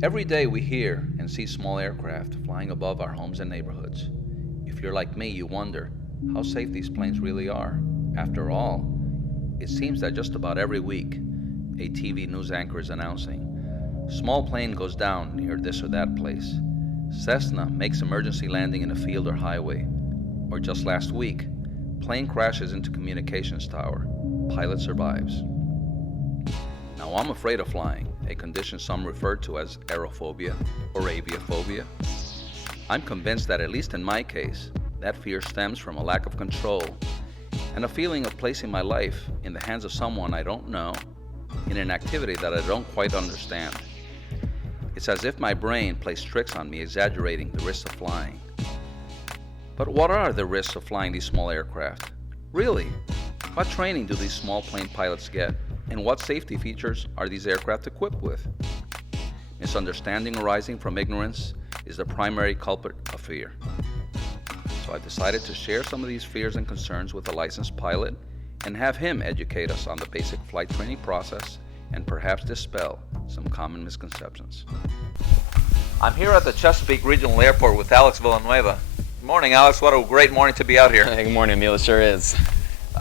Every day we hear and see small aircraft flying above our homes and neighborhoods. If you're like me, you wonder how safe these planes really are. After all, it seems that just about every week, a TV news anchor is announcing, small plane goes down near this or that place. Cessna makes emergency landing in a field or highway. Or just last week, plane crashes into communications tower. Pilot survives. Now I'm afraid of flying, a condition some refer to as aerophobia or aviophobia. I'm convinced that at least in my case, that fear stems from a lack of control and a feeling of placing my life in the hands of someone I don't know in an activity that I don't quite understand. It's as if my brain plays tricks on me, exaggerating the risks of flying. But what are the risks of flying these small aircraft? Really, what training do these small plane pilots get? And what safety features are these aircraft equipped with? Misunderstanding arising from ignorance is the primary culprit of fear. So I've decided to share some of these fears and concerns with a licensed pilot and have him educate us on the basic flight training process and perhaps dispel some common misconceptions. I'm here at the Chesapeake Regional Airport with Alex Villanueva. Good morning, Alex. What a great morning to be out here. Hey, good morning, Emil. It sure is.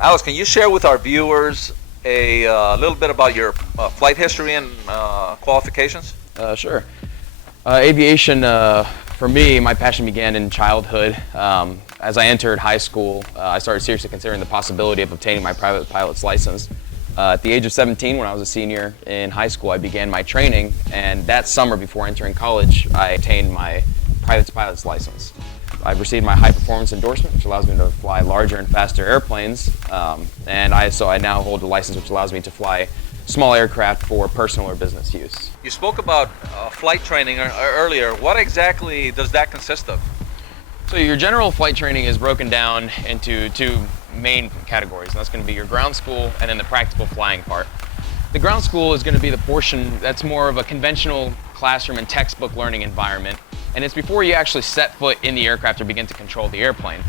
Alex, can you share with our viewers a little bit about your flight history and qualifications? Sure. Aviation, for me, my passion began in childhood. As I entered high school, I started seriously considering the possibility of obtaining my private pilot's license. At the age of 17, when I was a senior in high school, I began my training, and that summer before entering college, I obtained my private pilot's license. I've received my high performance endorsement, which allows me to fly larger and faster airplanes, so I now hold a license which allows me to fly small aircraft for personal or business use. You spoke about flight training earlier. What exactly does that consist of? So your general flight training is broken down into two main categories, and that's going to be your ground school and then the practical flying part. The ground school is going to be the portion that's more of a conventional classroom and textbook learning environment, and it's before you actually set foot in the aircraft or begin to control the airplane.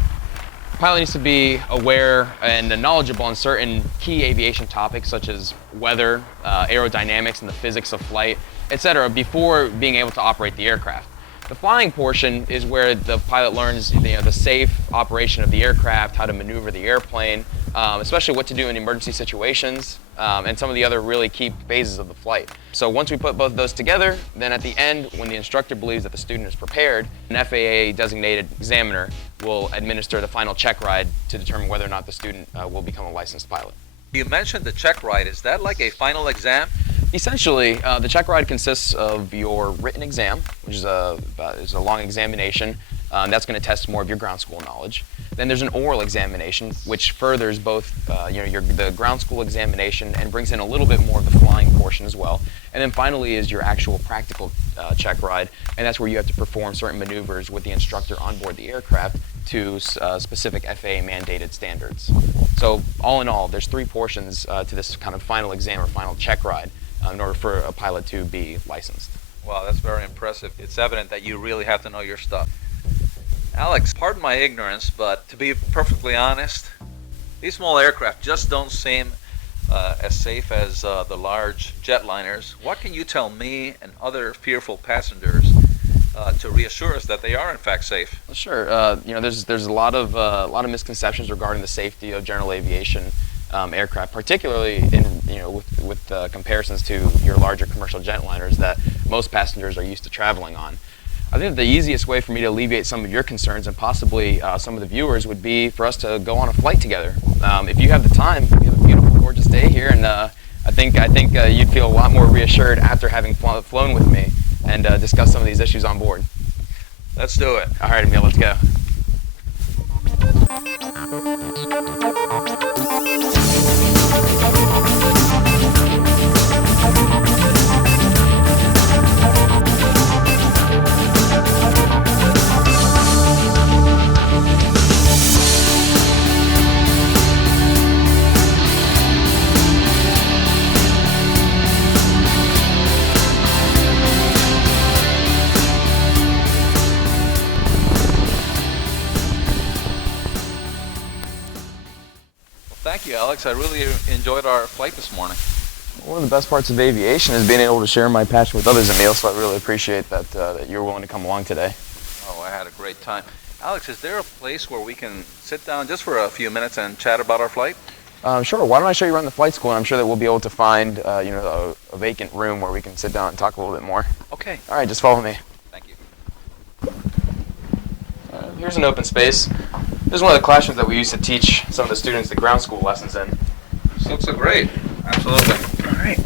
The pilot needs to be aware and knowledgeable on certain key aviation topics such as weather, aerodynamics and the physics of flight, etc. before being able to operate the aircraft. The flying portion is where the pilot learns the safe operation of the aircraft, how to maneuver the airplane, especially what to do in emergency situations, and some of the other really key phases of the flight. So once we put both of those together, then at the end, when the instructor believes that the student is prepared, an FAA designated examiner will administer the final check ride to determine whether or not the student will become a licensed pilot. You mentioned the check ride. Is that like a final exam? Essentially, the check ride consists of your written exam, which is a long examination. That's going to test more of your ground school knowledge. Then there's an oral examination, which furthers both the ground school examination and brings in a little bit more of the flying portion as well. And then finally is your actual practical check ride, and that's where you have to perform certain maneuvers with the instructor on board the aircraft to specific FAA mandated standards. So all in all, there's three portions to this kind of final exam or final check ride in order for a pilot to be licensed. Wow, that's very impressive. It's evident that you really have to know your stuff. Alex, pardon my ignorance, but to be perfectly honest, these small aircraft just don't seem as safe as the large jetliners. What can you tell me and other fearful passengers to reassure us that they are in fact safe? Sure. There's a lot of misconceptions regarding the safety of general aviation aircraft, particularly with comparisons to your larger commercial jetliners that most passengers are used to traveling on. I think the easiest way for me to alleviate some of your concerns and possibly some of the viewers would be for us to go on a flight together. If you have the time, we have a beautiful, gorgeous day here, and I think you'd feel a lot more reassured after having flown with me and discuss some of these issues on board. Let's do it. All right, Emil, let's go. Thank you, Alex. I really enjoyed our flight this morning. One of the best parts of aviation is being able to share my passion with others, Emil, so I really appreciate that you're willing to come along today. Oh, I had a great time. Alex, is there a place where we can sit down just for a few minutes and chat about our flight? Sure. Why don't I show you around the flight school, and I'm sure that we'll be able to find a vacant room where we can sit down and talk a little bit more. Okay. All right, just follow me. Thank you. Here's an open space. This is one of the classrooms that we used to teach some of the students the ground school lessons in. This looks so great. Absolutely. All right.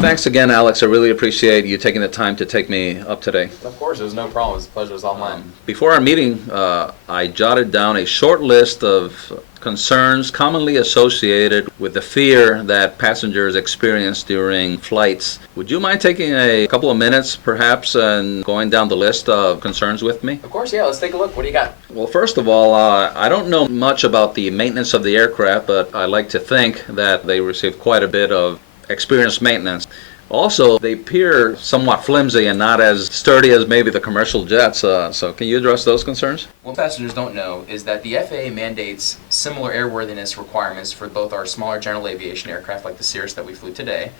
Thanks again, Alex. I really appreciate you taking the time to take me up today. Of course, there's no problem. It's a pleasure. It's all mine. Before our meeting, I jotted down a short list of concerns commonly associated with the fear that passengers experience during flights. Would you mind taking a couple of minutes, perhaps, and going down the list of concerns with me? Of course, yeah. Let's take a look. What do you got? Well, first of all, I don't know much about the maintenance of the aircraft, but I like to think that they receive quite a bit of experienced maintenance. Also, they appear somewhat flimsy and not as sturdy as maybe the commercial jets. So can you address those concerns? What passengers don't know is that the FAA mandates similar airworthiness requirements for both our smaller general aviation aircraft like the Cirrus that we flew today,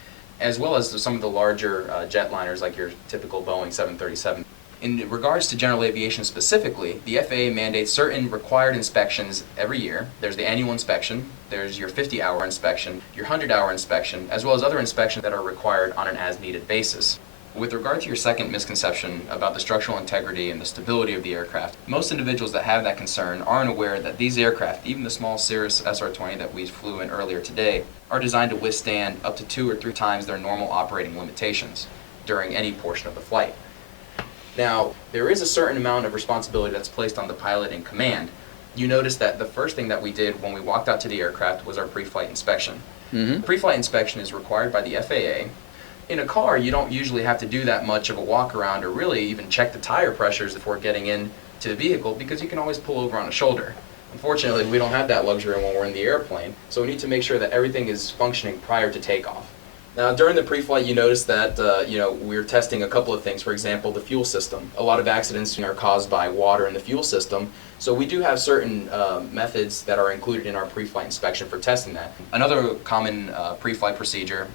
as well as some of the larger jetliners like your typical Boeing 737. In regards to general aviation specifically, the FAA mandates certain required inspections every year. There's the annual inspection, there's your 50-hour inspection, your 100-hour inspection, as well as other inspections that are required on an as-needed basis. With regard to your second misconception about the structural integrity and the stability of the aircraft, most individuals that have that concern aren't aware that these aircraft, even the small Cirrus SR-20 that we flew in earlier today, are designed to withstand up to 2 or 3 times their normal operating limitations during any portion of the flight. Now, there is a certain amount of responsibility that's placed on the pilot in command. You notice that the first thing that we did when we walked out to the aircraft was our pre-flight inspection. Mm-hmm. Pre-flight inspection is required by the FAA. In a car, you don't usually have to do that much of a walk around or really even check the tire pressures before getting into the vehicle because you can always pull over on a shoulder. Unfortunately, we don't have that luxury when we're in the airplane, so we need to make sure that everything is functioning prior to takeoff. Now, during the pre-flight, you notice that we're testing a couple of things. For example, the fuel system. A lot of accidents are caused by water in the fuel system, so we do have certain methods that are included in our pre-flight inspection for testing that. Another common pre-flight procedure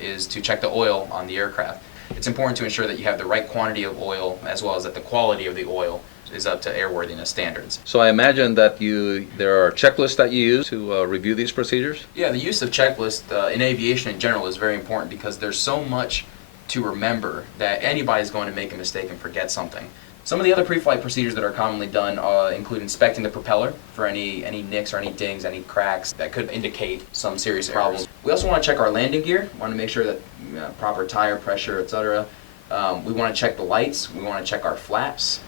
is to check the oil on the aircraft. It's important to ensure that you have the right quantity of oil as well as that the quality of the oil is up to airworthiness standards. So I imagine that there are checklists that you use to review these procedures? Yeah, the use of checklists in aviation in general is very important because there's so much to remember that anybody's going to make a mistake and forget something. Some of the other pre-flight procedures that are commonly done include inspecting the propeller for any nicks or any dings, any cracks that could indicate some serious problems. We also want to check our landing gear. We want to make sure that proper tire pressure, etc. We want to check the lights. We want to check our flaps.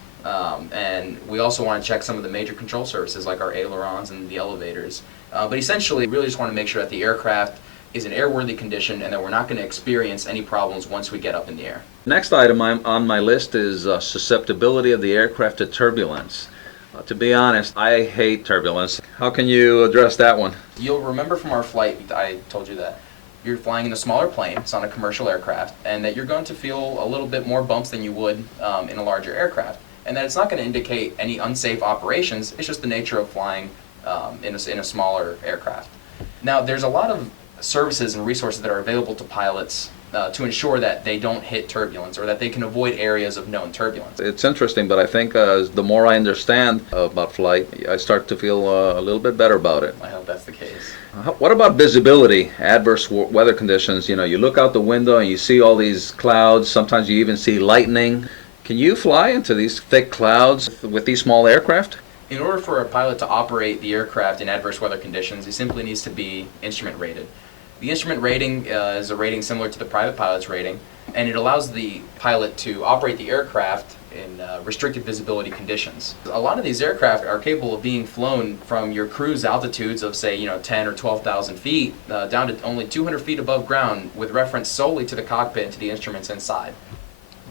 And we also want to check some of the major control surfaces like our ailerons and the elevators. But essentially, we really just want to make sure that the aircraft is in airworthy condition and that we're not going to experience any problems once we get up in the air. Next item on my list is susceptibility of the aircraft to turbulence. To be honest, I hate turbulence. How can you address that one? You'll remember from our flight, I told you that you're flying in a smaller plane, it's on a commercial aircraft, and that you're going to feel a little bit more bumps than you would in a larger aircraft. And that it's not going to indicate any unsafe operations, it's just the nature of flying in a smaller aircraft. Now, there's a lot of services and resources that are available to pilots to ensure that they don't hit turbulence or that they can avoid areas of known turbulence. It's interesting, but I think the more I understand about flight, I start to feel a little bit better about it. I hope that's the case. What about visibility, adverse weather conditions? You look out the window and you see all these clouds, sometimes you even see lightning. Can you fly into these thick clouds with these small aircraft? In order for a pilot to operate the aircraft in adverse weather conditions, he simply needs to be instrument rated. The instrument rating is a rating similar to the private pilot's rating, and it allows the pilot to operate the aircraft in restricted visibility conditions. A lot of these aircraft are capable of being flown from your cruise altitudes of, say, 10 or 12,000 feet down to only 200 feet above ground with reference solely to the cockpit and to the instruments inside.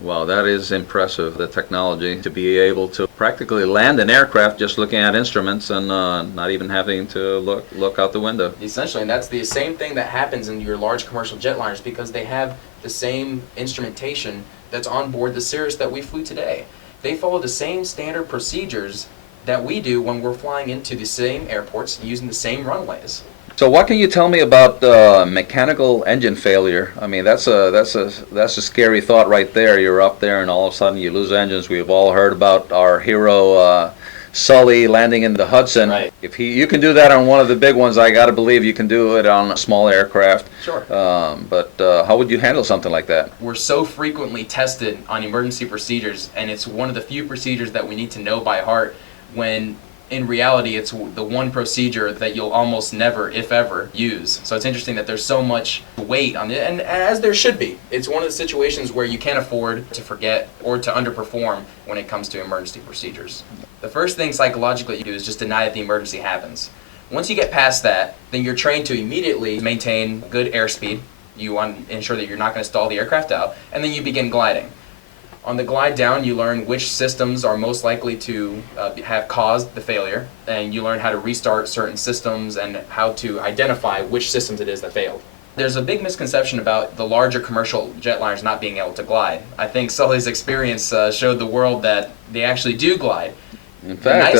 Wow, that is impressive, the technology to be able to practically land an aircraft just looking at instruments and not even having to look out the window. Essentially, and that's the same thing that happens in your large commercial jetliners because they have the same instrumentation that's on board the Cirrus that we flew today. They follow the same standard procedures that we do when we're flying into the same airports using the same runways. So what can you tell me about mechanical engine failure? I mean, that's a scary thought right there. You're up there and all of a sudden you lose engines. We've all heard about our hero Sully landing in the Hudson. Right. If you can do that on one of the big ones, I got to believe you can do it on a small aircraft. Sure. But how would you handle something like that? We're so frequently tested on emergency procedures, and it's one of the few procedures that we need to know by heart, when in reality it's the one procedure that you'll almost never, if ever, use. So it's interesting that there's so much weight on it, and as there should be. It's one of the situations where you can't afford to forget or to underperform when it comes to emergency procedures. The first thing psychologically you do is just deny that the emergency happens. Once you get past that, then you're trained to immediately maintain good airspeed. You want to ensure that you're not going to stall the aircraft out, and then you begin gliding. On the glide down, you learn which systems are most likely to have caused the failure, and you learn how to restart certain systems and how to identify which systems it is that failed. There's a big misconception about the larger commercial jetliners not being able to glide. I think Sully's experience showed the world that they actually do glide. In fact,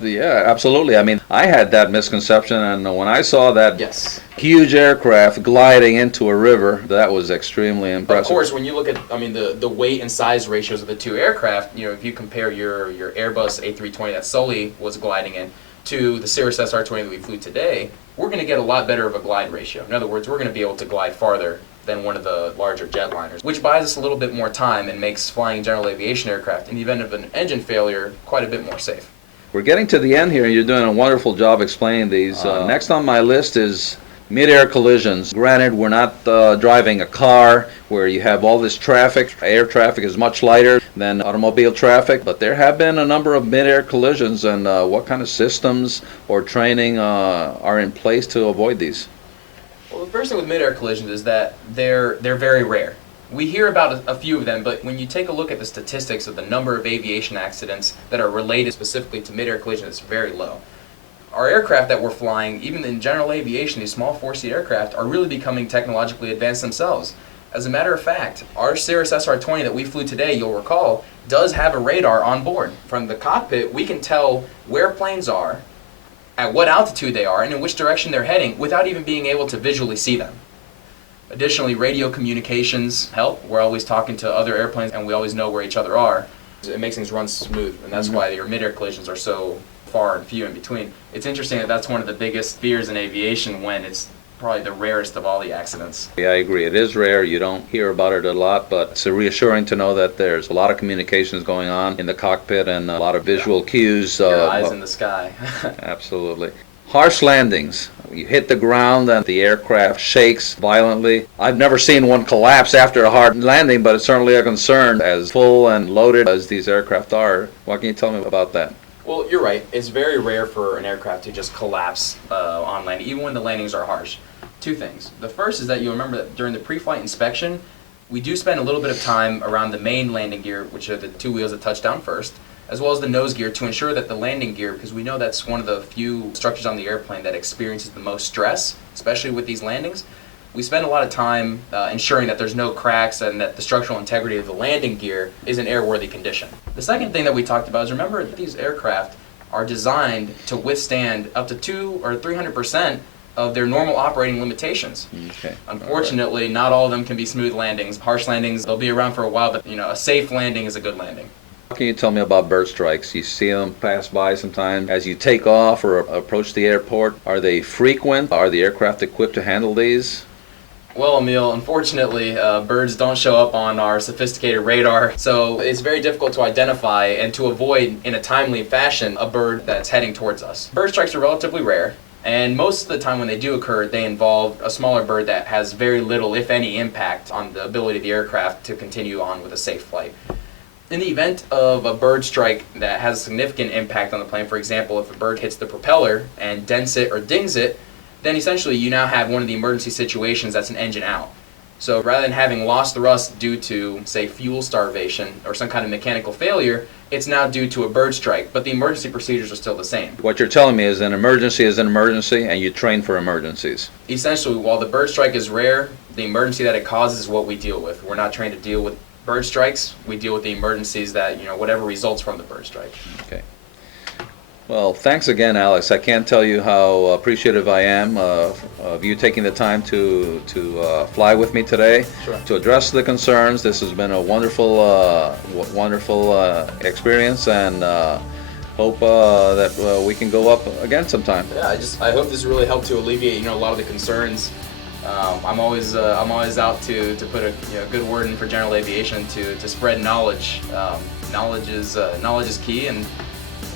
yeah, absolutely. I mean, I had that misconception, and when I saw that Yes. huge aircraft gliding into a river, that was extremely impressive. Of course, when you look at, the weight and size ratios of the two aircraft, if you compare your Airbus A320 that Sully was gliding in to the Cirrus SR20 that we flew today, we're going to get a lot better of a glide ratio. In other words, we're going to be able to glide farther than one of the larger jetliners, which buys us a little bit more time and makes flying general aviation aircraft, in the event of an engine failure, quite a bit more safe. We're getting to the end here. You're doing a wonderful job explaining these. Next on my list is mid-air collisions. Granted, we're not driving a car where you have all this traffic. Air traffic is much lighter than automobile traffic, but there have been a number of mid-air collisions, and what kind of systems or training are in place to avoid these? Well, the first thing with mid-air collisions is that they're very rare. We hear about a few of them, but when you take a look at the statistics of the number of aviation accidents that are related specifically to mid-air collisions, it's very low. Our aircraft that we're flying, even in general aviation, these small four-seat aircraft, are really becoming technologically advanced themselves. As a matter of fact, our Cirrus SR20 that we flew today, you'll recall, does have a radar on board. From the cockpit, we can tell where planes are, at what altitude they are, and in which direction they're heading without even being able to visually see them. Additionally, radio communications help. We're always talking to other airplanes and we always know where each other are. It makes things run smooth, and that's why your mid-air collisions are so far and few in between. It's interesting that that's one of the biggest fears in aviation, when it's probably the rarest of all the accidents. Yeah, I agree. It is rare. You don't hear about it a lot, but it's reassuring to know that there's a lot of communications going on in the cockpit and a lot of visual cues. Your eyes in the sky. Absolutely. Harsh landings. You hit the ground and the aircraft shakes violently. I've never seen one collapse after a hard landing, but it's certainly a concern, as full and loaded as these aircraft are. What can you tell me about that? Well, you're right. It's very rare for an aircraft to just collapse on landing, even when the landings are harsh. Two things. The first is that you'll remember that during the pre-flight inspection, we do spend a little bit of time around the main landing gear, which are the two wheels that touch down first, as well as the nose gear, to ensure that the landing gear, because we know that's one of the few structures on the airplane that experiences the most stress, especially with these landings. We spend a lot of time ensuring that there's no cracks and that the structural integrity of the landing gear is in airworthy condition. The second thing that we talked about is, remember that these aircraft are designed to withstand up to 200 or 300% of their normal operating limitations. Okay. Unfortunately, not all of them can be smooth landings. Harsh landings, they'll be around for a while, but a safe landing is a good landing. What can you tell me about bird strikes? You see them pass by sometimes as you take off or approach the airport. Are they frequent? Are the aircraft equipped to handle these? Well, Emil, unfortunately, birds don't show up on our sophisticated radar, so it's very difficult to identify and to avoid, in a timely fashion, a bird that's heading towards us. Bird strikes are relatively rare, and most of the time when they do occur, they involve a smaller bird that has very little, if any, impact on the ability of the aircraft to continue on with a safe flight. In the event of a bird strike that has a significant impact on the plane, for example, if a bird hits the propeller and dents it or dings it, then essentially you now have one of the emergency situations that's an engine out. So rather than having lost thrust due to, say, fuel starvation or some kind of mechanical failure, it's now due to a bird strike, but the emergency procedures are still the same. What you're telling me is an emergency is an emergency, and you train for emergencies. Essentially, while the bird strike is rare, the emergency that it causes is what we deal with. We're not trained to deal with bird strikes. We deal with the emergencies that, whatever results from the bird strike. Okay. Well, thanks again, Alex. I can't tell you how appreciative I am of you taking the time to fly with me today, Sure. to address the concerns. This has been a wonderful, wonderful experience, and hope that we can go up again sometime. Yeah, I hope this really helped to alleviate a lot of the concerns. I'm always out to put a good word in for general aviation to spread knowledge. Knowledge is key, and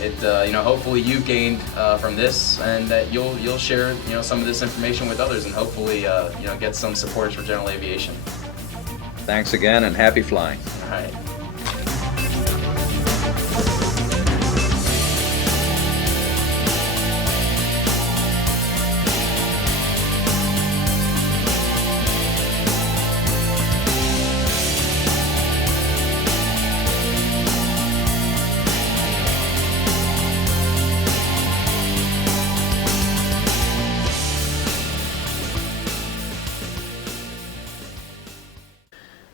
it hopefully you gained from this, and that you'll share some of this information with others, and hopefully get some supporters for general aviation. Thanks again, and happy flying. All right.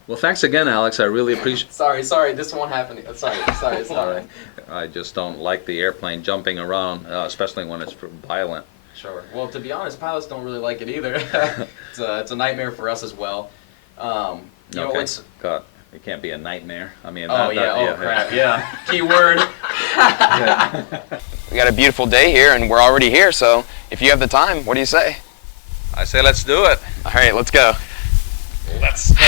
Well, thanks again, Alex. I really appreciate. Sorry, this won't happen. Sorry, it's not right. I just don't like the airplane jumping around, especially when it's violent. Sure. Well, to be honest, pilots don't really like it either. It's a nightmare for us as well. Okay. God, it can't be a nightmare. I mean, crap, yeah. Key word. We got a beautiful day here, and we're already here, so if you have the time, what do you say? I say let's do it. All right, let's go. Let's go.